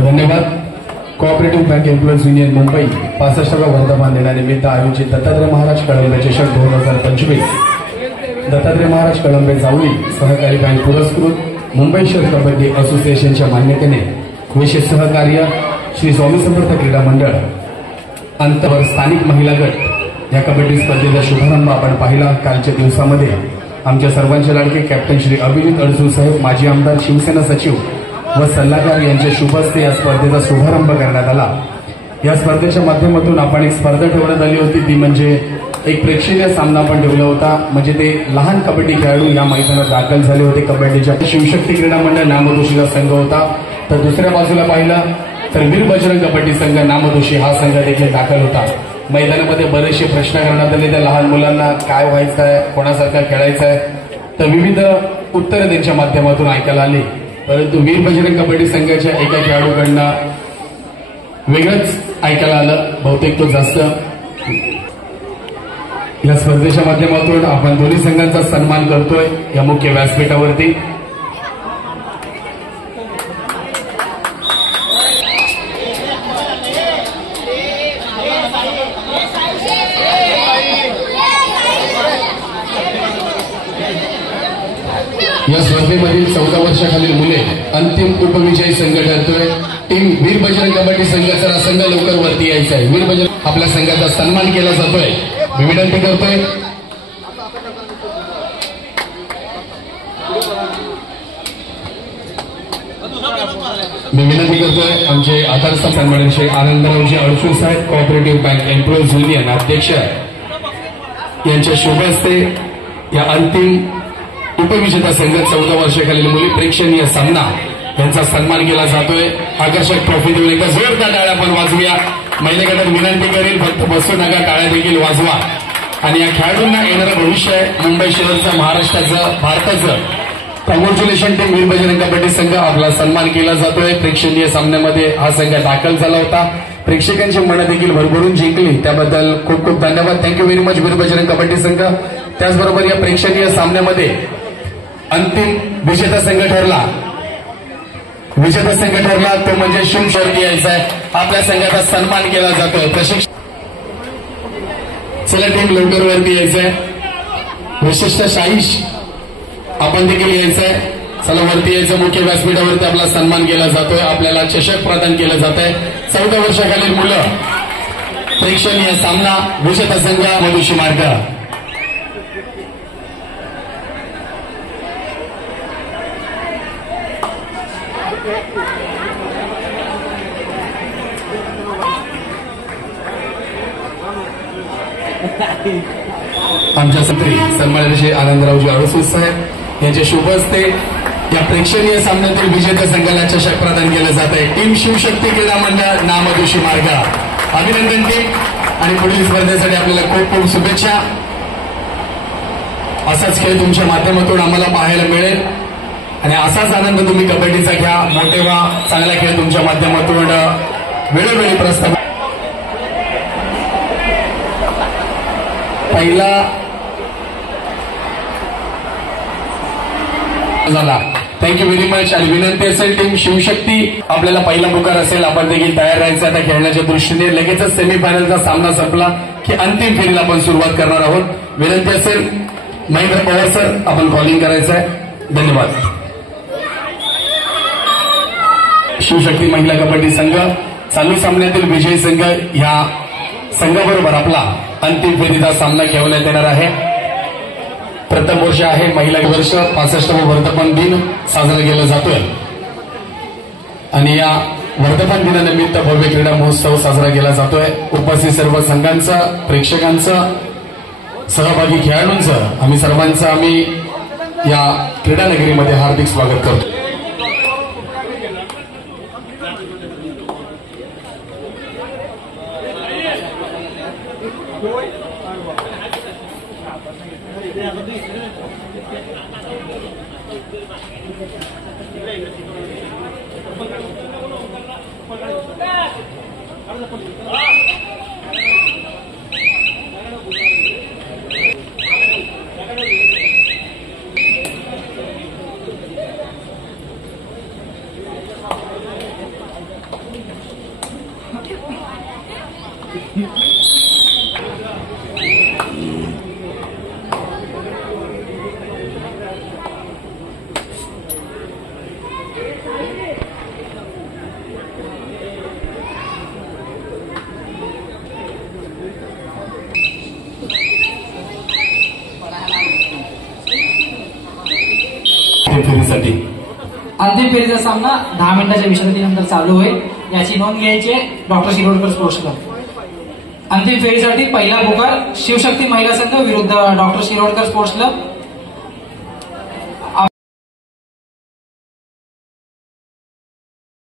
धन्यवाद। Cooperative bank employees union Mumbai 65वा वर्धापन दिनानिमित्त आयोजित दत्तात्रय महाराज कळंबे चषक 2025 दत्तात्रय महाराज कळंबे जावळी सहकारी बँक पुरस्कृत मुंबई शहर कबड्डी असोसिएशनच्या मान्यतेने विशेष सहकार्य श्री स्वामी समर्थ क्रीडा मंडळ अंतवर स्थानिक महिला गट या कबड्डी स्पर्धेचा शुभारंभ आपण पाहिला। कालच्या दिवसामध्ये आमच्या सर्वांचे लाडके कॅप्टन श्री अभिजित अडसूळ साहेब माजी आमदार शिवसेना सचिव व सल्लागार यांच्या शुभ हस्ते या स्पर्धेचा शुभारंभ करण्यात आला। या स्पर्धेच्या माध्यमातून आपण एक स्पर्धा ठेवण्यात आली होती, ती म्हणजे एक प्रेक्षणीय सामना आपण ठेवला होता। म्हणजे ते लहान कबड्डी खेळाडू या मैदानात दाखल झाले होते। कबड्डीच्या शिवशक्ती क्रीडा मंडळ नामदोशीचा संघ होता, तर दुसऱ्या बाजूला पाहिलं तर वीर बजरंग कबड्डी संघ नामदोशी हा संघ देखील दाखल होता। मैदानामध्ये बरेचसे प्रश्न करण्यात आले, त्या लहान मुलांना काय व्हायचं आहे, कोणासारखं खेळायचं आहे, तर विविध उत्तरं त्यांच्या माध्यमातून ऐकायला आली। परंतु वीर बजरंग कबड्डी संघाच्या एका खेळाडूकडनं वेगळंच ऐकायला आलं, बहुतेक तो जास्त। या स्पर्धेच्या माध्यमातून आपण दोन्ही संघांचा सन्मान करतोय या मुख्य व्यासपीठावरती। या स्पर्धेमधील 14 वर्षाखालील मुले अंतिम उपविजयी संघ ठरतोय। टीम वीर बजरंग कबड्डी संघाचा संघ लवकर वरती यायचा आहे। वीर बजरंग आपल्या संघाचा सन्मान केला जातोय, मी विनंती करतोय। आमचे आधार सन्मान श्री आनंदरावजी अडसूळ साहेब कोऑपरेटिव्ह बँक एम्प्लॉईज युनियन अध्यक्ष यांच्या शुभ हस्ते या अंतिम उपविजेता संघ 14 वर्षाखालील मुली प्रेक्षणीय सामना यांचा सन्मान केला जातोय। आकर्षक ट्रॉफी देऊन एका जोरदार टाळ्या पण वाजवूया। महिला गटात विनंती करेल, फक्त बसू नका, टाळ्या देखील वाजवा। आणि या खेळाडूंना येणारं भविष्य आहे मुंबई शहरचं, महाराष्ट्राचं, भारताचं। कॉंग्रॅच्युलेशन टीम वीर बजरंग कबड्डी संघ, आपला सन्मान केला जातोय। प्रेक्षणीय सामन्यामध्ये हा संघ दाखल झाला होता, प्रेक्षकांची मनं देखील भरभरून जिंकली, त्याबद्दल खूप खूप धन्यवाद। थँक्यू व्हेरी मच वीर बजरंग कबड्डी संघ। त्याचबरोबर या प्रेक्षणीय सामन्यामध्ये अंतिम विजेता संघ ठरला, तो म्हणजे शिवशक्ती यायचा आहे। आपल्या संघाचा सन्मान केला जातोय। प्रशिक्षक चला टीम लवकर वरती यायचंय, विशिष्ट शाहीश आपण देखील यायचंय, चला वरती यायचं। मुख्य व्यासपीठावरती आपला सन्मान केला जातोय, आपल्याला चषक प्रदान केलं जात आहे। 14 वर्षाखालील मुलं प्रेक्षणीय सामना, विजेता संघ मधुशी मार्ग। आमच्या सत्री सन्माननीय श्री आनंदरावजी अडसूळ साहेब यांच्या शुभ हस्ते या प्रेक्षणीय सामन्यातील विजेत्या संघाला चषक प्रदान केलं जात आहे। टीम शिवशक्ती क्रीडा मंडळ नामदोशी मार्ग, अभिनंदन टीम। आणि पुढील स्पर्धेसाठी आपल्याला खूप खूप शुभेच्छा। असाच खेळ तुमच्या माध्यमातून आम्हाला पाहायला मिळेल आणि असाच आनंद तुम्ही कबड्डीचा घ्या, मोठे व्हा, चांगला खेळ तुमच्या माध्यमातून वेळोवेळी प्रस्ताव। पहिला झाला, थँक्यू व्हेरी मच। आणि विनंती असेल टीम शिवशक्ती, आपल्याला पहिला पुकार असेल, आपण देखील तयार राहायचं आता खेळण्याच्या दृष्टीने। लगेचच सेमीफायनलचा सामना संपला की अंतिम फेरीला आपण सुरुवात करणार आहोत। विनंती असेल महेंद्र पवार सर, आपण कॉलिंग करायचं आहे। धन्यवाद। शिवशक्ती महिला कबड्डी संघ चालू सामन्यातील विजयी संघ या संघाबरोबर आपला अंतिम फेरीचा सामना खेळवण्यात येणार आहे। प्रथम वर्ष आहे महिला वर्ष, 65वा वर्धापन दिन साजरा केला जातोय आणि या वर्धापन दिनानिमित्त भव्य क्रीडा महोत्सव साजरा केला जातोय। उपस्थित सर्व संघांचं, प्रेक्षकांचं, सहभागी खेळाडूंचं आम्ही सर्वांचं या क्रीडा नगरीमध्ये हार्दिक स्वागत करतो। फेरीसाठी अंतिम फेरीचा सामना 10 मिनिटाच्या विश्रांतीनंतर चालू होईल. याची नोंद घ्यायची आहे डॉक्टर शिरोडकर स्पोर्ट्स क्लब. अंतिम फेरीसाठी पहिला पुकार शिवशक्ती महिला संघ विरुद्ध डॉक्टर शिरोडकर स्पोर्ट्स क्लब.